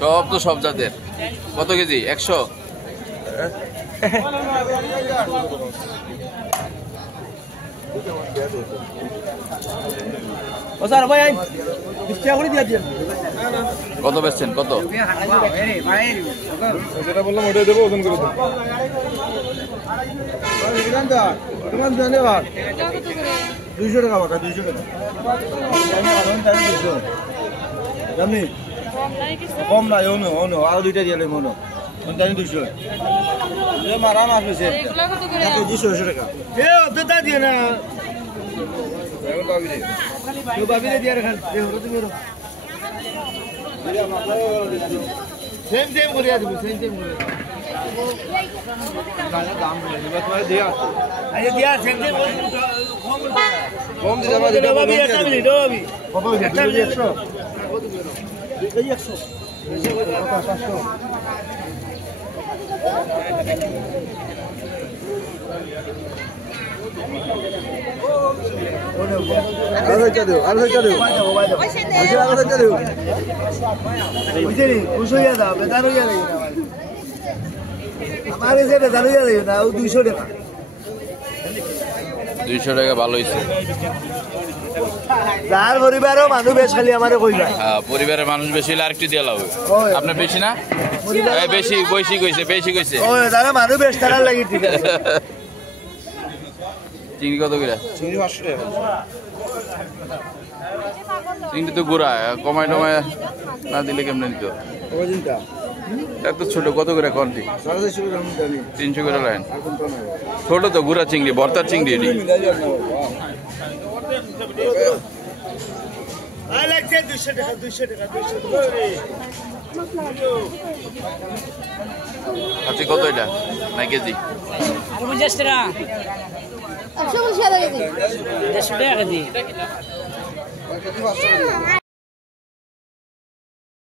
সব তো সব জাতের। কত কেজি? 100। কত বেচছেন? কত? যেটা বললাম ওটাই দেবো, ওজন করে দেবো। 200 টাকা বাটা, 200 টাকা কম নাই। অনু অনু আরো দুইটা দিয়ে মনো 200 মারা মাছ বেশি 200 টাকা দিয়ে না। বাবি দিয়ে রাখান সেম সেম করে দিব, সেম সেম করে দাম দিয়া দিয়া সেম সেম কম দিয়ে যাবা। এটা বাবি একটা মিনিট বাবি কত হইছে? 100 এই 100 500 আরো চা দেও, আরো চা দেও, আরো চা দেও। বুঝলি খুশি দাও, বেদার হইয়া দেই না ভাই। আমার এসে বেদার হইয়া দেই না। ও 200 টাকা। 200 টাকা ভালো হইছে। যার পরিবারও মানুষ বেশ খালি আমারে কইবা। হ্যাঁ, পরিবারের মানুষ বেশি হলে আরেকটু দিয়ে লাভ। আপনার বেশি না? বেশি বেশি কইছে, বেশি কইছে। ওই যারা মানুষ বেশ তারার লাগি ঠিক আছে। চিংড়ি কত করে? চিংড়ি 500 টাকা। চিংড়ি তো গুড়া, কমায় টমায় না দিলে কেমনে নিত? ওই দিনটা এত ছোট কত করে কোনটি? 450 টাকা আমি জানি। 300 করে লাইন। ছোট তো গুড়া চিংড়ি, ভর্তার চিংড়ি এটি। আই লাগছে 200 টাকা, 200 টাকা, 200 টাকা। আচ্ছা, কত এটা না কেজি? 50 টাকা। 150 টাকা কেজি। 150 টাকা কেজি।